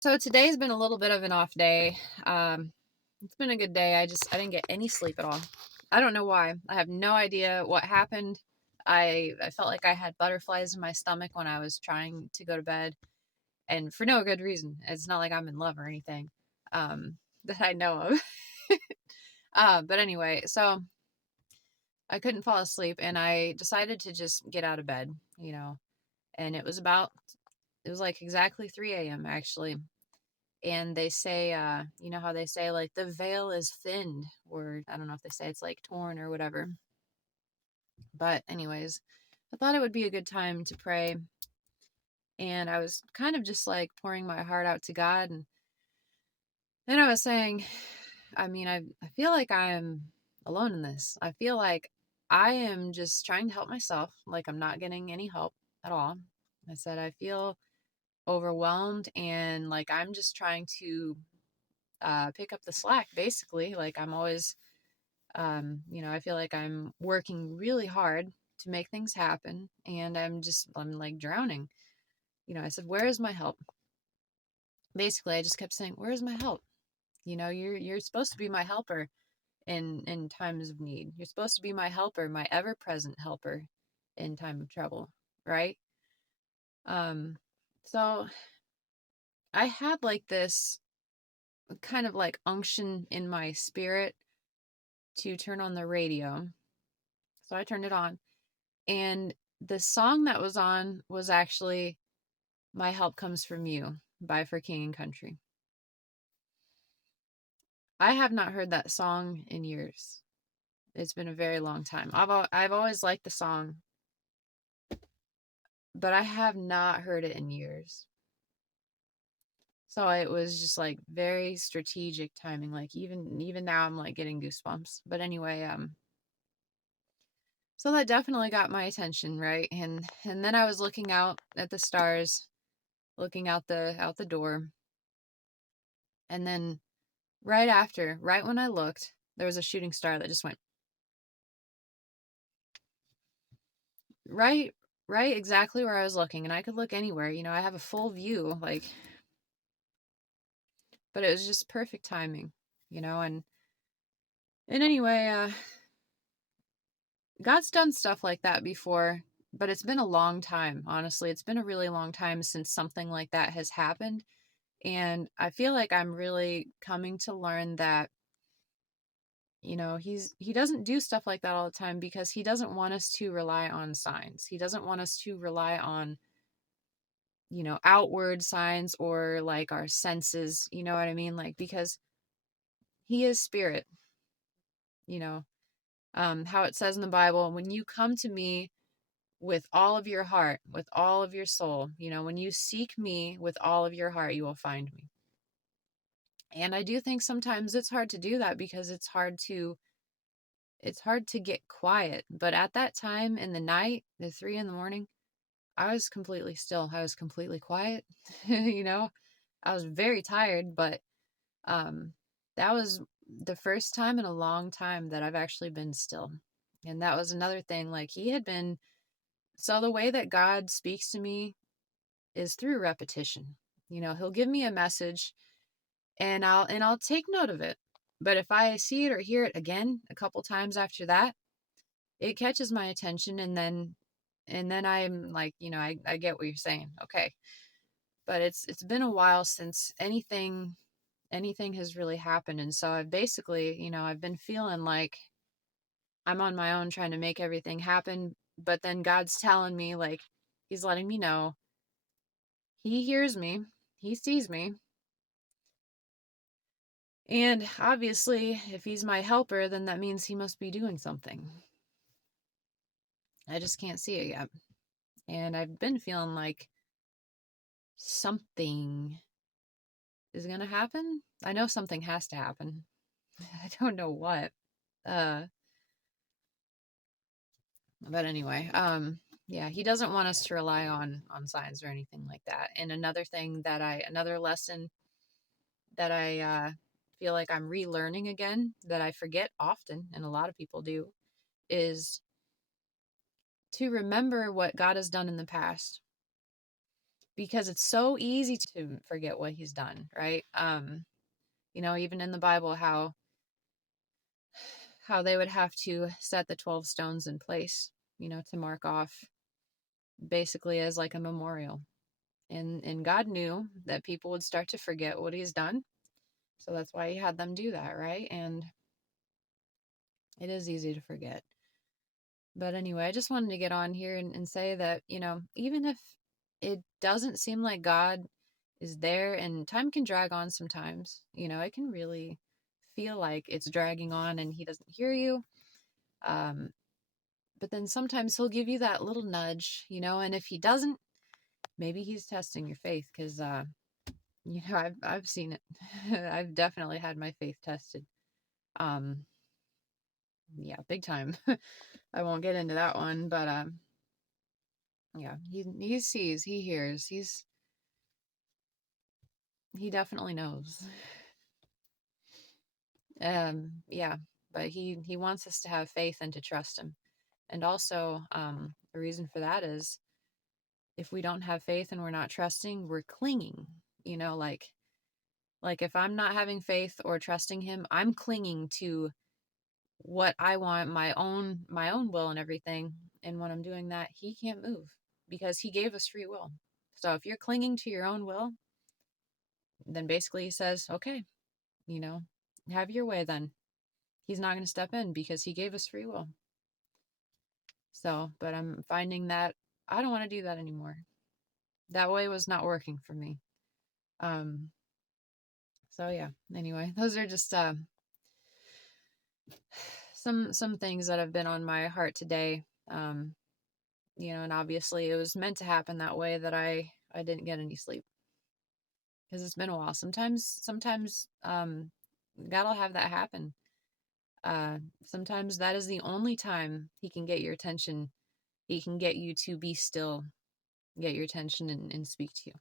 So today's been a little bit of an off day. It's been a good day. I didn't get any sleep at all. I don't know why. I have no idea what happened. I felt like I had butterflies in my stomach when I was trying to go to bed, and for no good reason. It's not like I'm in love or anything, that I know of. But anyway, so I couldn't fall asleep, and I decided to just get out of bed. And it was like exactly 3 a.m. actually. And they say, you know how they say like the veil is thinned, or I don't know if they say it's like torn or whatever. But anyways, I thought it would be a good time to pray, and I was kind of just like pouring my heart out to God. And then I was saying, I feel like I am alone in this. I feel like I am just trying to help myself, like I'm not getting any help at all. I said I feel overwhelmed, and like I'm just trying to pick up the slack, basically. Like I'm always, I feel like I'm working really hard to make things happen, and I'm like drowning. I said, where is my help? Basically, I just kept saying, where is my help? You're supposed to be my helper in times of need. You're supposed to be my helper, my ever present helper in time of trouble, right? Um, so I had like this kind of like unction in my spirit to turn on the radio. So I turned it on, and the song that was on was actually My Help Comes From You by For King and Country. I have not heard that song in years. It's been a very long time. I've always liked the song, but I have not heard it in years. So it was just like very strategic timing. Like even now I'm like getting goosebumps. But anyway, so that definitely got my attention, right? And then I was looking out at the stars, looking out the door. And then right when I looked, there was a shooting star that just went right right exactly where I was looking, and I could look anywhere. I have a full view, like, but it was just perfect timing, and anyway, God's done stuff like that before, but it's been a long time. Honestly, it's been a really long time since something like that has happened, and I feel like I'm really coming to learn that he doesn't do stuff like that all the time because he doesn't want us to rely on signs. He doesn't want us to rely on outward signs or like our senses, you know what I mean? Like, because he is spirit, you know, how it says in the Bible, when you come to me with all of your heart, with all of your soul, when you seek me with all of your heart, you will find me. And I do think sometimes it's hard to do that because it's hard to get quiet. But at that time in the night, the 3 in the morning, I was completely still. I was completely quiet. I was very tired, but um, that was the first time in a long time that I've actually been still. And that was another thing. Like so the way that God speaks to me is through repetition. He'll give me a message, and I'll take note of it. But if I see it or hear it again a couple times after that, it catches my attention, and then I'm like, I get what you're saying. Okay. But it's been a while since anything has really happened, and so I've basically, I've been feeling like I'm on my own trying to make everything happen, but then God's telling me, like, he's letting me know he hears me, he sees me, and obviously if he's my helper, then that means he must be doing something. I just can't see it yet. And I've been feeling like something is going to happen. I know something has to happen. I don't know what. Uh but anyway, yeah, he doesn't want us to rely on signs or anything like that. And another lesson that I feel like I'm relearning again, that I forget often, and a lot of people do, is to remember what God has done in the past. because it's so easy to forget what he's done, right? Even in the Bible, how they would have to set the 12 stones in place, to mark off basically as like a memorial. And God knew that people would start to forget what he's done. So that's why he had them do that, right? And it is easy to forget. But anyway, I just wanted to get on here and say that, even if it doesn't seem like God is there, and time can drag on sometimes, it can really feel like it's dragging on and he doesn't hear you. Um, but then sometimes he'll give you that little nudge, and if he doesn't, maybe he's testing your faith because, I've seen it. I've definitely had my faith tested. Um, yeah, big time. I won't get into that one, but yeah, he sees, he hears, he definitely knows. Yeah, but he wants us to have faith and to trust him. And also, the reason for that is if we don't have faith and we're not trusting, we're clinging. Like if I'm not having faith or trusting him, I'm clinging to what I want, my own will and everything. And when I'm doing that, he can't move because he gave us free will. So if you're clinging to your own will, then basically he says, okay, you know, have your way then. He's not going to step in because he gave us free will. So, but I'm finding that I don't want to do that anymore. That way was not working for me. Um, so yeah, anyway, those are just some things that have been on my heart today. And obviously it was meant to happen that way that I didn't get any sleep because it's been a while. Sometimes God'll have that happen. Sometimes that is the only time he can get your attention. He can get you to be still, get your attention and speak to you.